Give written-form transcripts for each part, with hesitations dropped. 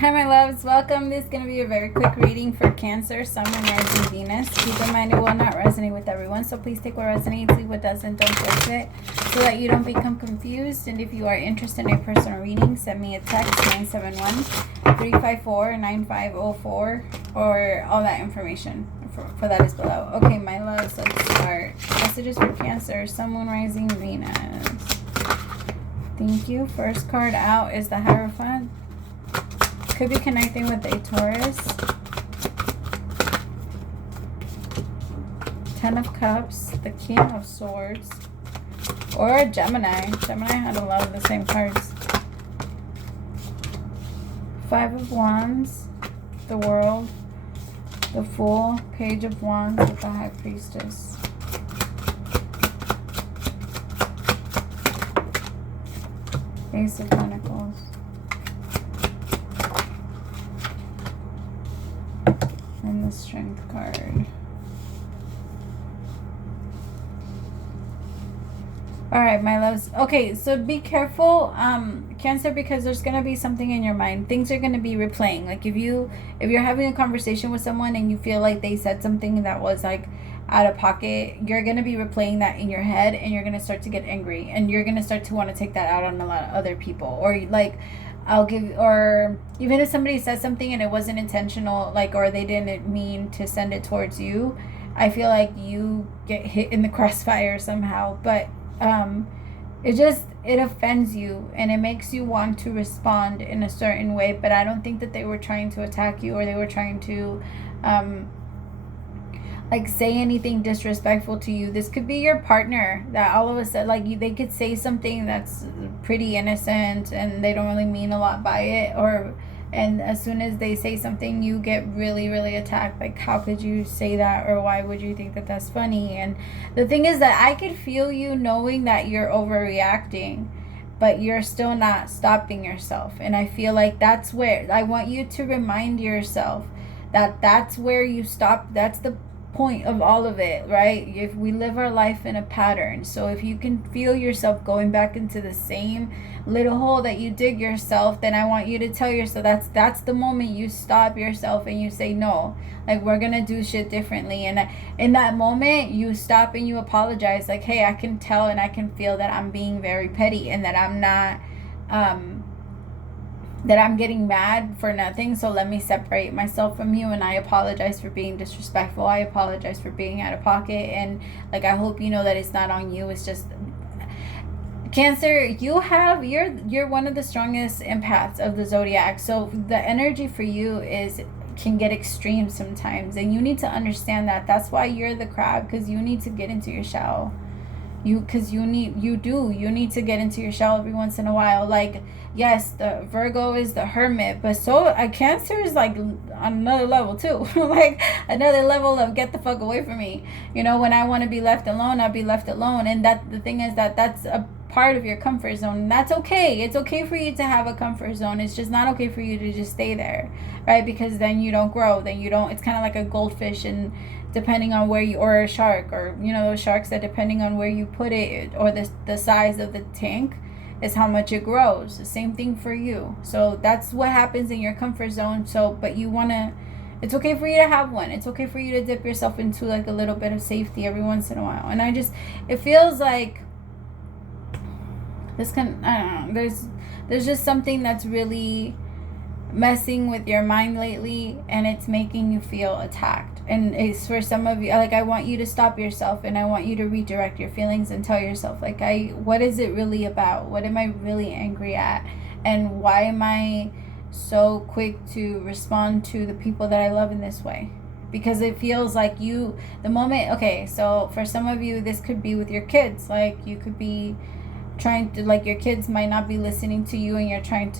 Hi my loves, welcome. This is going to be a very quick reading for Cancer, Sun, and Rising Venus. Keep in mind it will not resonate with everyone, so please take what resonates, leave what doesn't, don't force it, so that you don't become confused. And if you are interested in a personal reading, send me a text, 971-354-9504, or all that information for that is below. Okay, my loves, let's start. Messages for Cancer, Sun, Moon, Rising, Venus. Thank you. First card out is the Hierophant. Could be connecting with a Taurus. 10 of Cups, the King of Swords, or a Gemini. Gemini had a lot of the same cards. 5 of Wands, the World, the Fool, Page of Wands with the High Priestess. Ace of Pentacles. And the Strength card. Alright, my loves. Okay, so be careful, Cancer, because there's going to be something in your mind. Things are going to be replaying. Like if you're having a conversation with someone and you feel like they said something that was like out of pocket, you're going to be replaying that in your head, and you're going to start to get angry, and you're going to start to want to take that out on a lot of other people. Or like or even if somebody says something and it wasn't intentional, like, or they didn't mean to send it towards you, I feel like you get hit in the crossfire somehow. But it offends you and it makes you want to respond in a certain way. But I don't think that they were trying to attack you, or they were trying to like say anything disrespectful to you. This could be your partner that all of a sudden, like, they could say something that's pretty innocent and they don't really mean a lot by it, and as soon as they say something, you get really, really attacked. Like, how could you say that, or why would you think that that's funny? And the thing is that I could feel you knowing that you're overreacting, but you're still not stopping yourself. And I feel like that's where I want you to remind yourself that that's where you stop. That's the point of all of it, right? If we live our life in a pattern, so if you can feel yourself going back into the same little hole that you dig yourself, then I want you to tell yourself that's the moment you stop yourself and you say, no, like, we're gonna do shit differently. And in that moment you stop and you apologize, like, hey, I can tell and I can feel that I'm being very petty, and that I'm not that I'm getting mad for nothing. So let me separate myself from you, and I apologize for being disrespectful. I apologize for being out of pocket, and like, I hope you know that it's not on you. It's just, Cancer, you're one of the strongest empaths of the zodiac. So the energy for you can get extreme sometimes, and you need to understand that. That's why you're the crab, because you need to get into your shell. You need to get into your shell every once in a while. Like, yes, the Virgo is the hermit, but so a Cancer is like on another level too. Like another level of get the fuck away from me. You know, when I want to be left alone, I'll be left alone. And that the thing is that that's a part of your comfort zone, and that's okay. It's okay for you to have a comfort zone. It's just not okay for you to just stay there, right? Because then you don't grow. Then you don't. It's kind of like a goldfish, and depending on where you, or a shark, or you know, those sharks that depending on where you put it, or the size of the tank, is how much it grows. The same thing for you. So that's what happens in your comfort zone. So, but you want to, it's okay for you to have one. It's okay for you to dip yourself into like a little bit of safety every once in a while. And it feels like this I don't know, there's just something that's really messing with your mind lately, and it's making you feel attacked. And it's for some of you, like, I want you to stop yourself, and I want you to redirect your feelings and tell yourself, like, what is it really about? What am I really angry at? And why am I so quick to respond to the people that I love in this way? Because it feels like okay, so for some of you, this could be with your kids. Like, you could be trying to, like, your kids might not be listening to you, and you're trying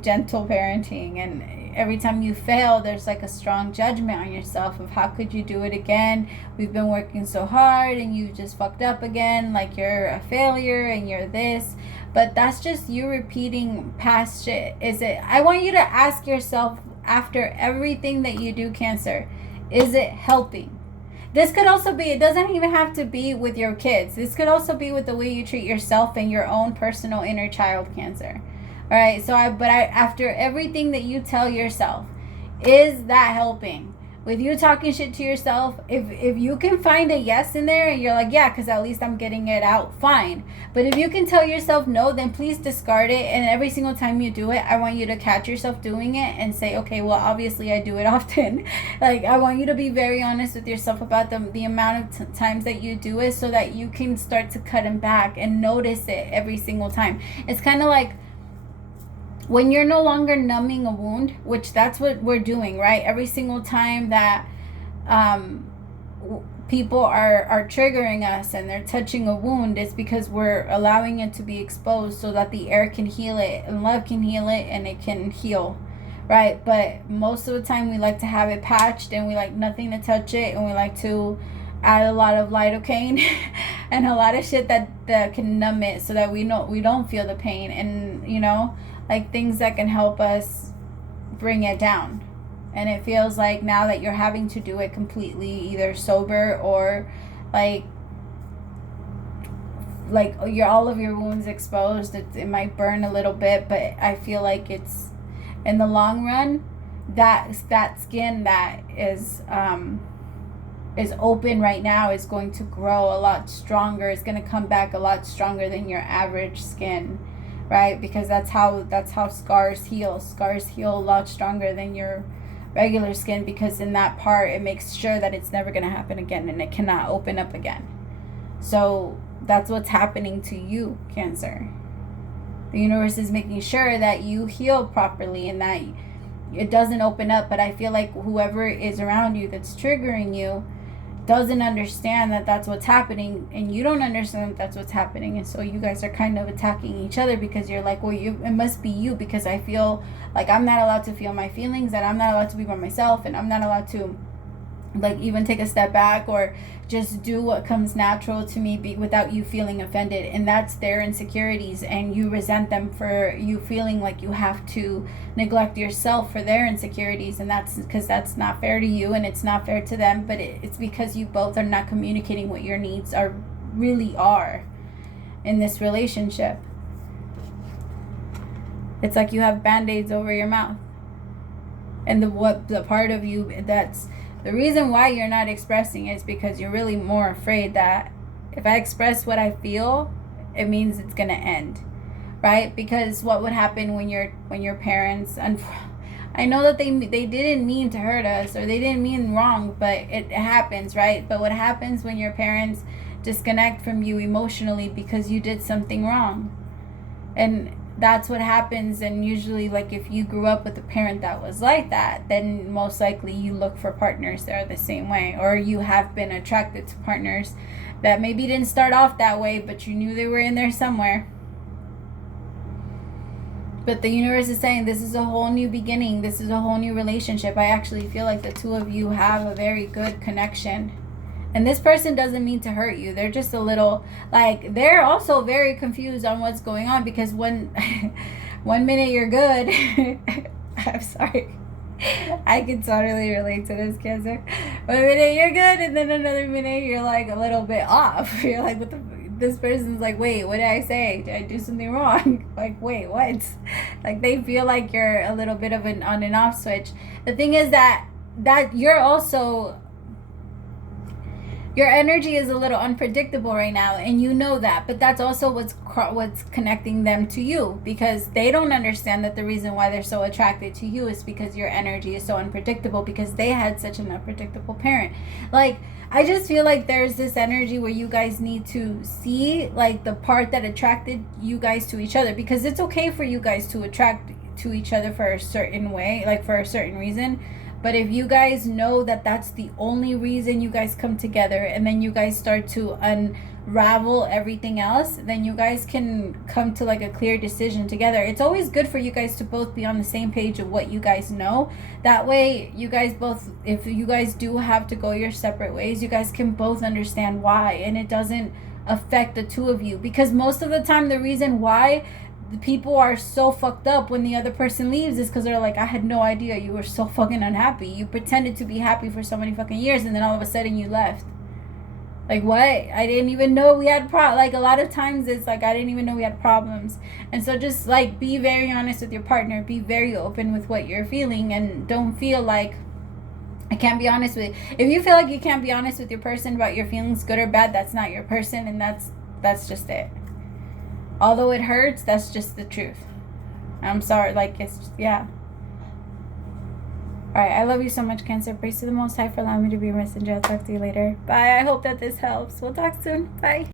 gentle parenting, and every time you fail, there's like a strong judgment on yourself of how could you do it again? We've been working so hard and you just fucked up again, like you're a failure and you're this. But that's just you repeating past shit. I want you to ask yourself, after everything that you do, Cancer, is it helping? This could also be, it doesn't even have to be with your kids. This could also be with the way you treat yourself and your own personal inner child, Cancer. All right. So after everything that you tell yourself, is that helping? With you talking shit to yourself, if you can find a yes in there and you're like, yeah, because at least I'm getting it out, fine. But if you can tell yourself no, then please discard it. And every single time you do it, I want you to catch yourself doing it and say, okay, well, obviously I do it often. Like, I want you to be very honest with yourself about the amount of times that you do it, so that you can start to cut them back and notice it every single time. It's kind of like when you're no longer numbing a wound, which that's what we're doing, right? Every single time that people are triggering us and they're touching a wound, it's because we're allowing it to be exposed so that the air can heal it and love can heal it and it can heal, right? But most of the time we like to have it patched and we like nothing to touch it, and we like to add a lot of lidocaine and a lot of shit that can numb it so that we don't feel the pain, and like things that can help us bring it down. And it feels like now that you're having to do it completely either sober or like all of your wounds exposed, it might burn a little bit, but I feel like it's in the long run that skin that is open right now is going to grow a lot stronger. It's going to come back a lot stronger than your average skin, right? Because that's how scars heal. Scars heal a lot stronger than your regular skin, because in that part it makes sure that it's never going to happen again and it cannot open up again. So that's what's happening to you, Cancer. The universe is making sure that you heal properly and that it doesn't open up. But I feel like whoever is around you that's triggering you doesn't understand that that's what's happening, and you don't understand that that's what's happening, and so you guys are kind of attacking each other because you're like, well, it must be you, because I feel like I'm not allowed to feel my feelings, and I'm not allowed to be by myself, and I'm not allowed to like even take a step back or just do what comes natural to me without you feeling offended. And that's their insecurities, and you resent them for you feeling like you have to neglect yourself for their insecurities, and that's because that's not fair to you and it's not fair to them. But it's because you both are not communicating what your needs really are in this relationship. It's like you have band-aids over your mouth, and the part of you that's the reason why you're not expressing is because you're really more afraid that if I express what I feel, it means it's going to end, right? Because what would happen when your parents, and I know that they didn't mean to hurt us or they didn't mean wrong, but it happens, right? But what happens when your parents disconnect from you emotionally because you did something wrong? And that's what happens. And usually, like, if you grew up with a parent that was like that, then most likely you look for partners that are the same way, or you have been attracted to partners that maybe didn't start off that way, but you knew they were in there somewhere. But the universe is saying this is a whole new beginning. This is a whole new relationship. I actually feel like the two of you have a very good connection. And this person doesn't mean to hurt you. They're just a little, like, they're also very confused on what's going on, because one minute you're good. I'm sorry. I can totally relate to this, Cancer. 1 minute you're good, and then another minute you're like a little bit off. You're like, this person's like, wait, what did I say? Did I do something wrong? Like, wait, what? Like, they feel like you're a little bit of an on and off switch. The thing is that you're also, your energy is a little unpredictable right now, and you know that. But that's also what's connecting them to you, because they don't understand that the reason why they're so attracted to you is because your energy is so unpredictable, because they had such an unpredictable parent. Like, I just feel like there's this energy where you guys need to see, like, the part that attracted you guys to each other, because it's okay for you guys to attract to each other for a certain way, like for a certain reason. But if you guys know that that's the only reason you guys come together, and then you guys start to unravel everything else, then you guys can come to like a clear decision together. It's always good for you guys to both be on the same page of what you guys know. That way you guys both, if you guys do have to go your separate ways, you guys can both understand why, and it doesn't affect the two of you. Because most of the time the reason why the people are so fucked up when the other person leaves is because they're like, I had no idea you were so fucking unhappy. You pretended to be happy for so many fucking years, and then all of a sudden you left. Like, what? I didn't even know we had like, a lot of times it's like, I didn't even know we had problems. And so just, like, be very honest with your partner. Be very open with what you're feeling. And don't feel like, I can't be honest with... If you feel like you can't be honest with your person about your feelings, good or bad, that's not your person. And that's just it. Although it hurts, that's just the truth. I'm sorry. Like, it's just, yeah. Alright, I love you so much, Cancer. Praise to the Most High for allowing me to be your messenger. I'll talk to you later. Bye. I hope that this helps. We'll talk soon. Bye.